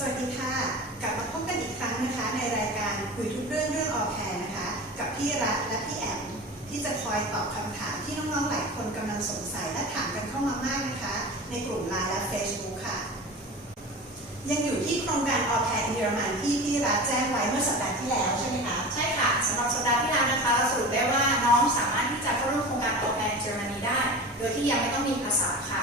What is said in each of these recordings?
สวัสดีค่ะ กลับมาพบกันอีกครั้งนะคะ ในรายการคุยทุกเรื่องเรื่องออแพรนะคะ กับพี่รัฐและพี่แอมที่จะคอยตอบคำถามที่น้องๆหลายคนกำลังสงสัยและถามกันเข้ามามากนะคะ ในกลุ่มไลน์และ Facebook ค่ะ ยังอยู่ที่โครงการออแพรเยอรมันที่พี่รัฐแจ้งไว้เมื่อสัปดาห์ที่แล้วใช่ไหมคะใช่ค่ะสำหรับสัปดาห์ที่แล้วนะคะเราสรุปได้ว่าน้องสามารถที่จะเข้าร่วมโครงการออแกนเยอรมนีได้ โดยที่ยังไม่ต้องมีภาษาค่ะ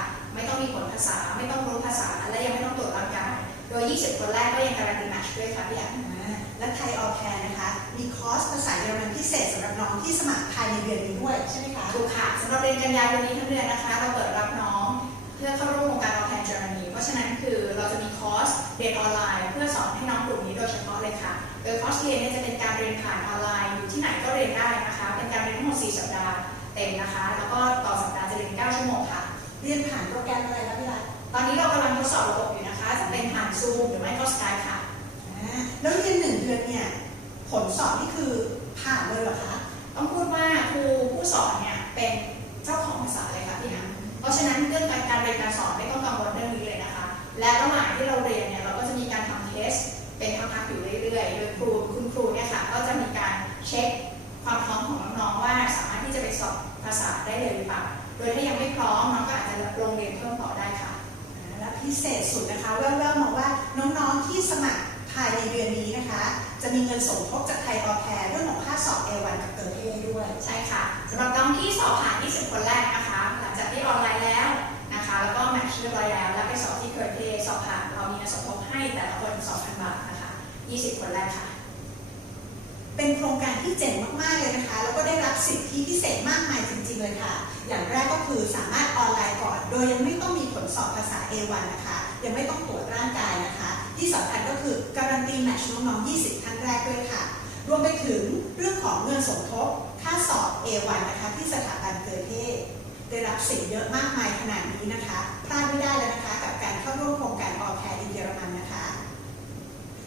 20 คนแรกก็ยังการันตีแมทช์ด้วยค่ะพี่แอนอ่าและไทยออแพรนะคะ มีคอร์สภาษาเยอรมันพิเศษสำหรับน้องที่สมัครภายในเดือนนี้ด้วยใช่ไหมคะ ถูกค่ะสำหรับเดือนกันยายนนี้ทั้งเดือนนะคะ เราเปิดรับน้อง เพื่อเข้าร่วมโครงการออแกนเยอรมนีเพราะฉะนั้นคือเราจะมีคอร์สเรียนออนไลน์ เพื่อสอนให้น้องกลุ่มนี้โดยเฉพาะเลยค่ะ โดยคอร์สเรียนเนี่ยจะเป็นการเรียนผ่านออนไลน์อยู่ที่ไหนก็เรียนได้นะคะ เป็นการเรียนทั้งหมด4สัปดาห์เต็มนะคะ แล้วก็ต่อสัปดาห์จะเรียน9ชั่วโมงค่ะ เรียนผ่านโปรแกรมอะไรคะพี่รัฐตอนนี้เรากำลังทดสอบระบบ ซูมหรือไม่ก็สกายค่ะอ่าแล้วเรียนหนึ่งเดือนเนี่ยผลสอบนี่คือผ่านเลยเหรอคะ ต้องพูดว่าครูผู้สอนเนี่ยเป็นเจ้าของภาษาเลยค่ะพี่นะเพราะฉะนั้นเรื่องการการเรียนการสอนไม่ต้องกังวลเรื่องนี้เลยนะคะ และระหว่างที่เราเรียนเนี่ยเราก็จะมีการทำเทสเป็นพักๆอยู่เรื่อยๆ โดยครูคุณครูเนี่ยค่ะก็จะมีการเช็คความพร้อมของน้องๆว่าสามารถที่จะไปสอบภาษาได้เลยหรือเปล่า โดยถ้ายังไม่พร้อมน้องก็อาจจะลงเรียนเพิ่มต่อได้ค่ะ และพิเศษสุดนะคะแว่วๆมาว่าน้องๆที่สมัคร ภายในเดือนนี้นะคะ จะมีเงินสมทบจากไทยออแพรเรื่องของค่าสอบเอวันกับเตอร์เทด้วยใช่ค่ะสำหรับน้องที่สอบผ่าน 20 คนแรกนะคะ หลังจากที่ออนไลน์แล้วนะคะ แล้วก็แมทช์เรียบร้อยแล้ว แล้วไปสอบที่เคอร์เทสอบผ่านเรามีเงินสมทบให้แต่ละคน 2,000 บาทนะคะ 20 คนแรกค่ะเป็นโครงการที่เจ๋งมาก ๆ เลยนะคะ แล้วก็ได้รับสิทธิพิเศษมากมายจริง ๆ เลยค่ะ อย่างแรกก็คือสามารถออนไลน์ก่อน โดยยังไม่ต้องมีผลสอบภาษา A1 นะคะ ยังไม่ต้องตรวจร่างกายนะคะ ที่สำคัญก็คือการันตีแมทช์น้องๆ 20 ท่านแรกด้วยค่ะ รวมไปถึงเรื่องของเงินสมทบ ค่าสอบ A1 นะคะที่สถาบันเกิดเทศ ได้รับสิทธิ์เยอะมากมายขนาดนี้นะคะพลาดไม่ได้เลยนะคะ กับการเข้าร่วมโครงการออแคร์อินเยอรมันนะคะ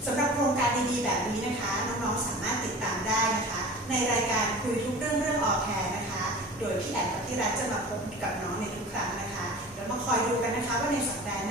สำหรับโครงการดีๆแบบนี้นะคะ น้องๆสามารถติดตามได้นะคะ ในรายการคุยทุกเรื่องเรื่องออแคร์นะคะ โดยพี่แอนกับพี่รัฐจะมาพบกับน้องในทุกครั้งนะคะเดี๋ยวมาคอยดูกันนะคะว่าในสัปดาห์